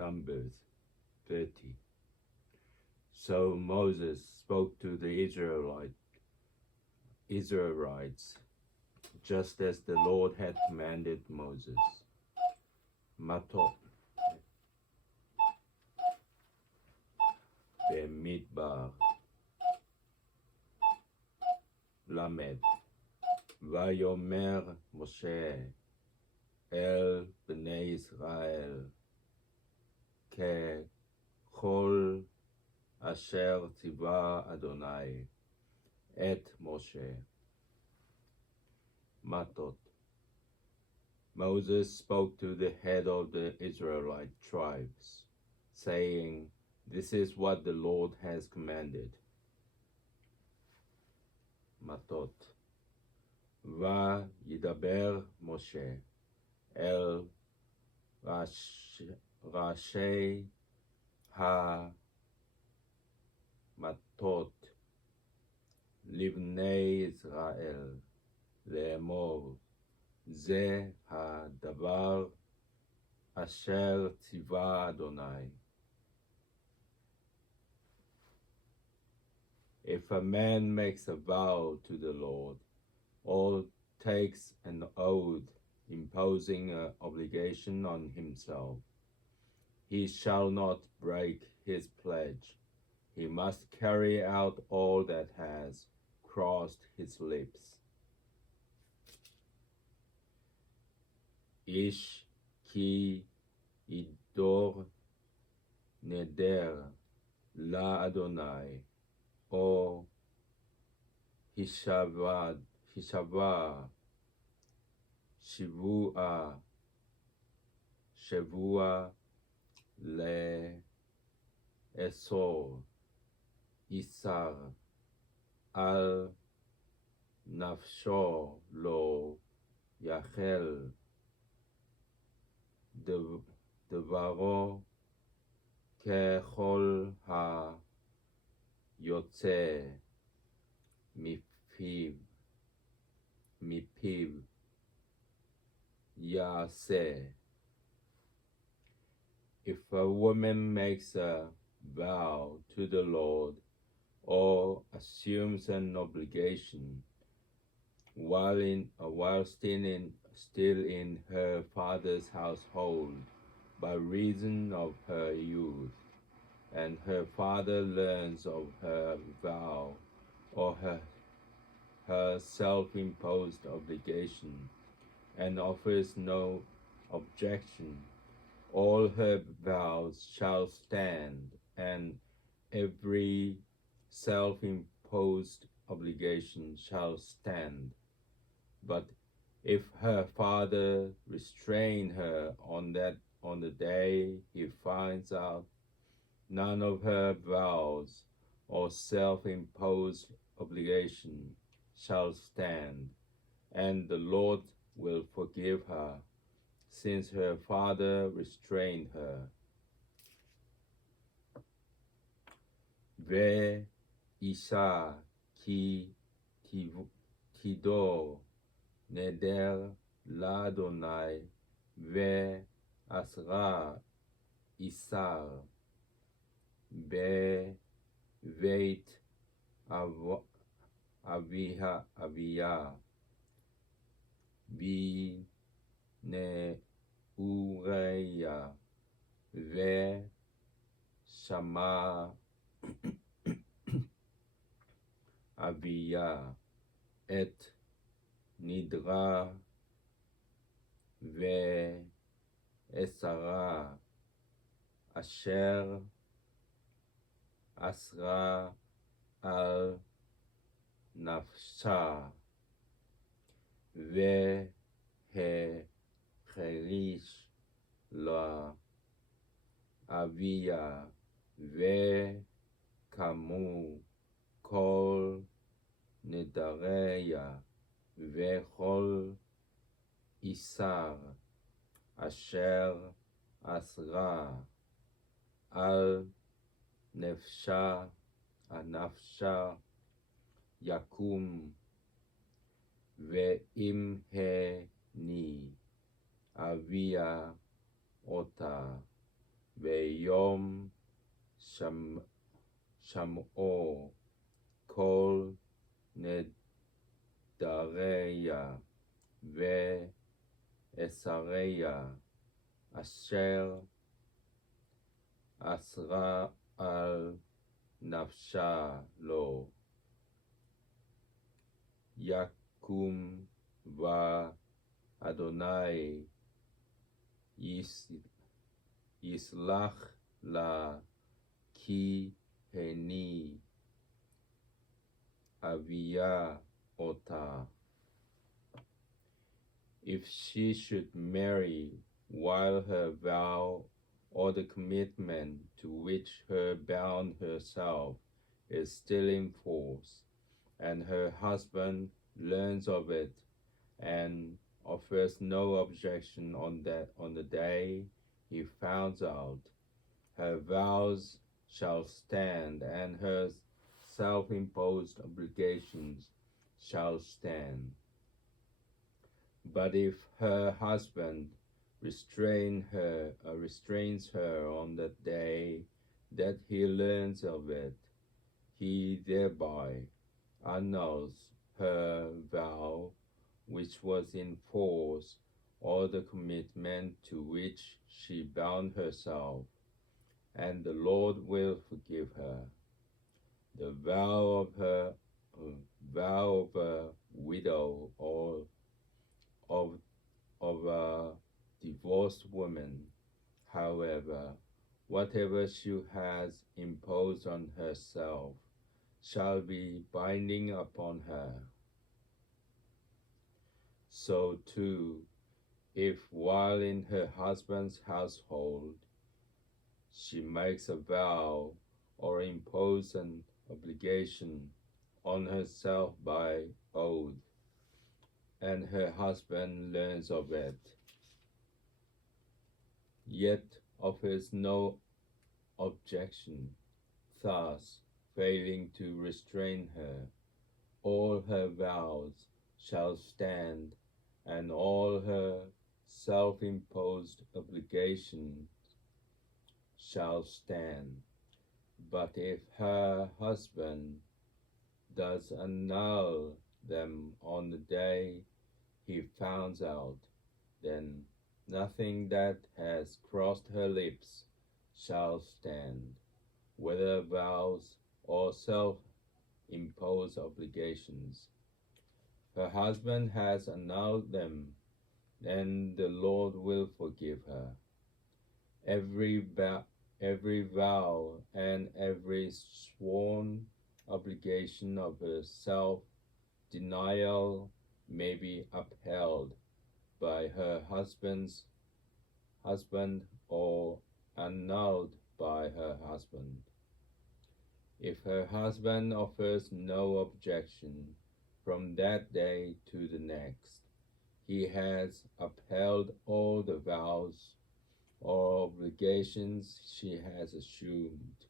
Numbers 30. So Moses spoke to the Israelites just as the Lord had commanded Moses. Matot במדבר למד ויאמר משה אל בני ישראל ככל אשר ציווה אדוני את משה. Matot. Moses spoke to the head of the Israelite tribes, saying, "This is what the Lord has commanded." Matot. וידבר משה אל ראשי המטות לבני ישראל לאמור, זה הדבר אשר ציווה אדוני. If a man makes a vow to the Lord, or takes an oath imposing an obligation on himself, he shall not break his pledge. He must carry out all that has crossed his lips. איש כי ידור נדר לאדוני, או הישבע שבוע לאסור איסר על נפשו לא יחל דברו ככל היוצא מפיו יעשה. If a woman makes a vow to the Lord or assumes an obligation while still in her father's household by reason of her youth, and her father learns of her vow or her self-imposed obligation and offers no objection, all her vows shall stand, and every self-imposed obligation shall stand. But if her father restrain her on the day he finds out, none of her vows or self-imposed obligation shall stand, and the Lord will forgive her, since her father restrained her. ואישה כי תדור נדר לאדוני ואסרה איסר בבית אביה בנעוריה ושמע אביה את נדרה ואסרה אשר אסרה על נפשה והחריש לה אביה וכמו כל נדריה וכל איסר אשר אסרה על הנפשה יקום, ואם הני אביה אותה ויום שמעו כל נדריה ואסריה אשר אסרה על נפשה לו, יקום ואדוני יסלח לה, כי הני אביה אותה. If she should marry while her vow or the commitment to which her bound herself is still in force, and her husband learns of it and offers no objection on the day he finds out, her vows shall stand and her self-imposed obligations shall stand. But if her husband restrains her on the day that he learns of it, he thereby annuls her vow which was in force or the commitment to which she bound herself, and the Lord will forgive her. The vow of a widow or of a divorced woman, however, whatever she has imposed on herself shall be binding upon her. So too, if while in her husband's household she makes a vow or imposes an obligation on herself by oath, and her husband learns of it, yet offers no objection, thus failing to restrain her, all her vows shall stand, and all her self-imposed obligations shall stand. But if her husband does annul them on the day he finds out, then nothing that has crossed her lips shall stand, whether vows or self-imposed obligations. Her husband has annulled them, then the Lord will forgive her. Every vow and every sworn obligation of her self-denial may be upheld by her husband or annulled by her husband. If her husband offers no objection from that day to the next, he has upheld all the vows or obligations she has assumed.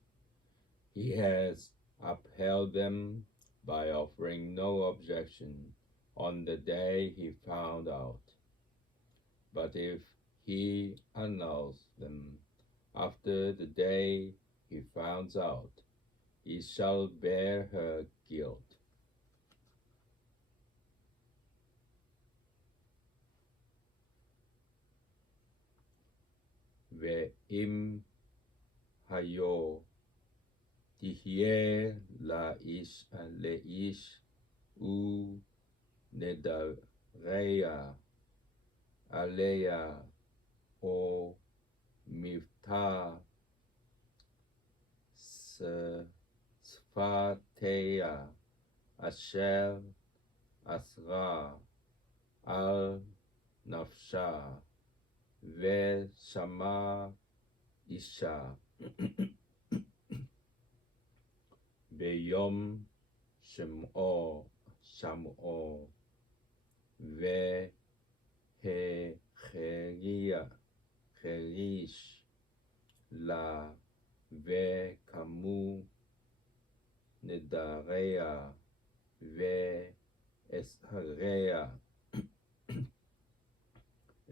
He has upheld them by offering no objection on the day he found out. But if he annuls them after the day he finds out, he shall bear her guilt. ואם היו תהיה לאיש ונדריה עליה או מבטא שפתיה אשר אסרה על נפשה ושמע אישה ביום שמעו והחריש לה וקמו נדריה ואסריה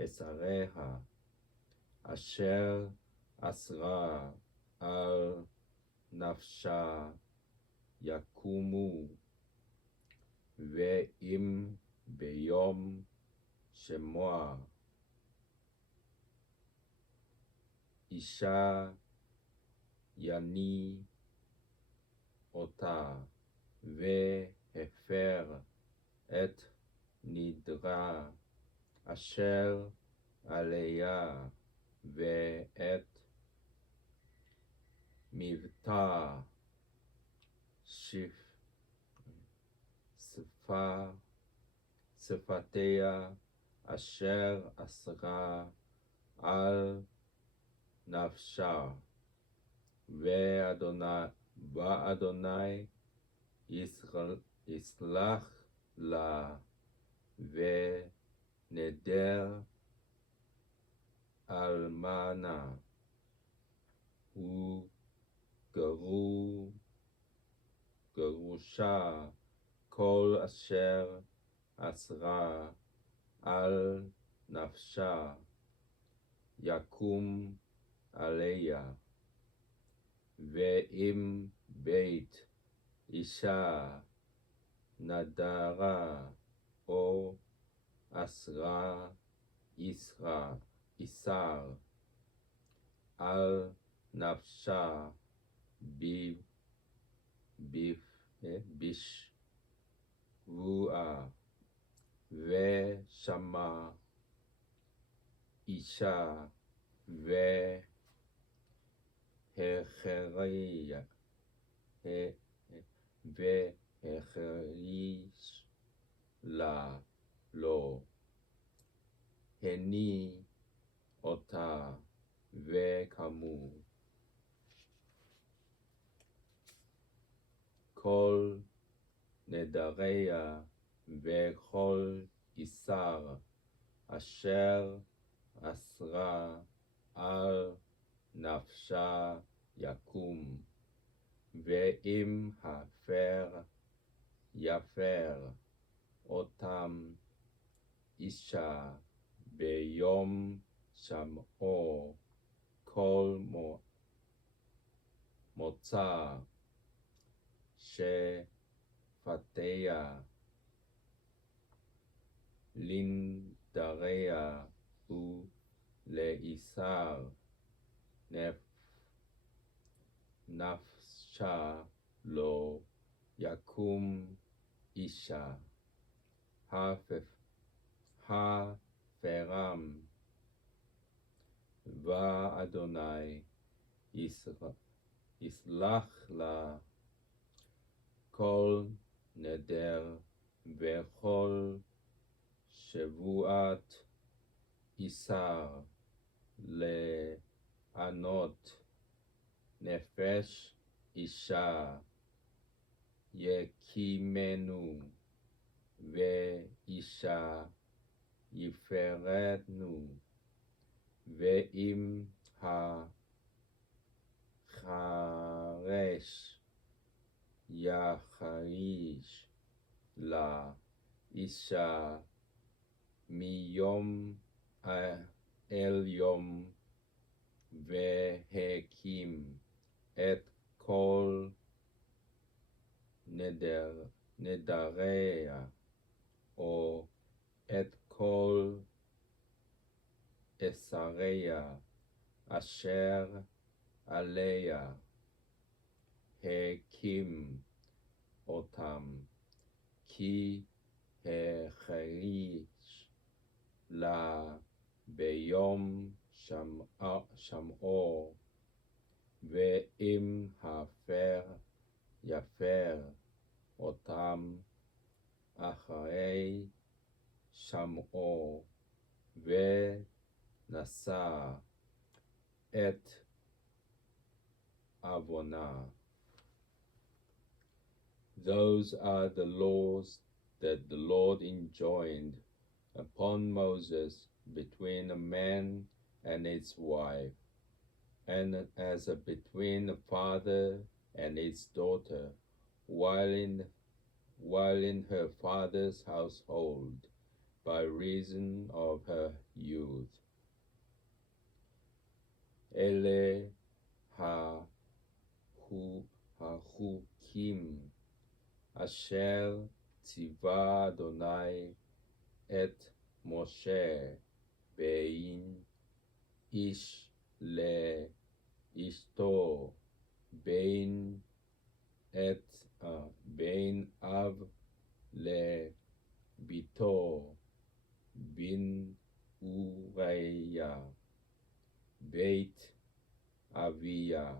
אסריה אשר אסרה על נפשה יקומו, ואם ביום שמוע אישה יני אותה והפר את נדרה אשר עליה ואת מבטא שפתיה אשר אסרה על נפשה, ואדוני יסלח לה ונדר אלמנה גרושה כל אשר אסרה על נפשה יקום עליה, ואם בית אישה נדרה או אסרה איסר על נפשה בשבועה, ושמע אישה והחריש לה לו, הני אותה וקמו. כל נדריה וכל איסר אשר אסרה על נפשה יקום, ואם יפר אותם אישה ביום שמעו כל מוצא שפתיה לנדריה ולאיסר נפשה לא יקום אישה הפרם, ואדוני יסלח לה כל נדר וכל שבועת איסר לענות נפש אישה יקימנו, ואישה יפרדנו, ואם החרש יחריש לה אישה מיום אל יום, והקים את כל נדריה או את כל אסריה אשר עליה, הקים אותם, כי החריש לה ביום שמעו, ואם יפר אותם אחרי שמעו ונשא את עוונה. Those are the laws that the Lord enjoined upon Moses between a man and his wife, and as between a father and his daughter, while in her father's household, by reason of her youth. אלה החוקים אשר ציווה אדוני את משה בין איש לאשתו, בין אב לביתו, בן אוריה, בית אביה,